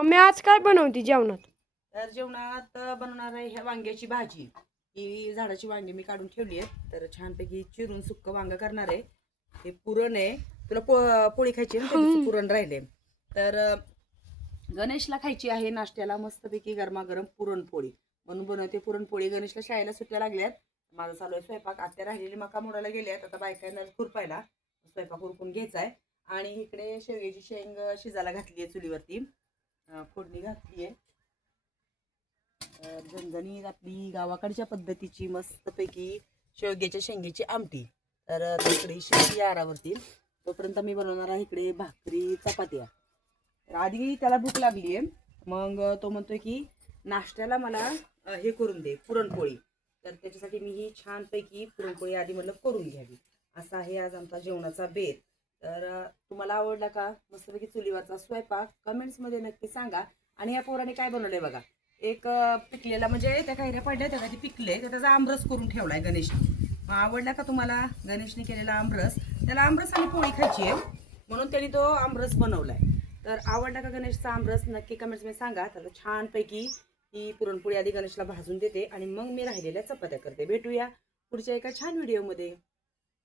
Mummy आज काय बनवती जेवणात? तर जेवणात बनवणार आहे ह्या वांग्याची भाजी. ही झाडाची वांगी मी काढून ठेवली आहे, तर छानपैकी चिरून सुक्क वांग करणार आहे. हे पुरण आहे, तुला पोळी खायची ना, त्याचं पुरण राहिले. तर गणेशला खायची आहे नाश्त्याला मस्तपैकी गरमागरम पुरणपोळी, म्हणून बनवते पुरणपोळी. गणेशला शाळेला सुट्ट्या लागल्यात, माझा चालू आहे स्वयंपाक. आत्या राहिलेली मका मोडायला गेल्यात, आता बायकांना खुरपायला स्वयंपाक उरकून घ्यायचा आहे. आणि इकडे शेवग्याची शेंग शिजायला घातली आहे चुलीवरती, फोडणी घातली आहे. झणझणीत आपली गावाकडच्या पद्धतीची मस्तपैकी शेवग्याच्या शेंगेची आमटी. तर तिकडे शेंगी आरावरती, तोपर्यंत मी बनवणार आहे इकडे भाकरी चपात्या. तर आधी त्याला भूक लागली आहे, मग तो म्हणतोय की नाश्त्याला मला हे करून दे पुरणपोळी. तर त्याच्यासाठी मी ही छानपैकी पुरणपोळी आधी म्हटलं करून घ्यावी. असा आहे आज आमचा जेवणाचा बेत. तर तुम्हाला आवडला का मस्तपैकी चुलीवरचा स्वयंपाक? कमेंट्समध्ये नक्की सांगा. आणि या पोराने काय बनवलंय बघा, एक पिकलेला, म्हणजे त्या कैऱ्या पडल्या त्या ते पिकले, त्याचा आमरस करून ठेवलाय गणेशने. मग आवडला का तुम्हाला गणेशने केलेला आमरस? त्याला आमरस आणि पोळी खायची आहे, म्हणून त्यांनी तो आमरस बनवलाय. तर आवडला का गणेशचा आमरस? नक्की कमेंट्समध्ये सांगा. त्याला छानपैकी ही पुरणपोळी आधी गणेशला भाजून देते आणि मग मी राहिलेल्या चपात्या करते. भेटूया पुढच्या एका छान व्हिडिओमध्ये.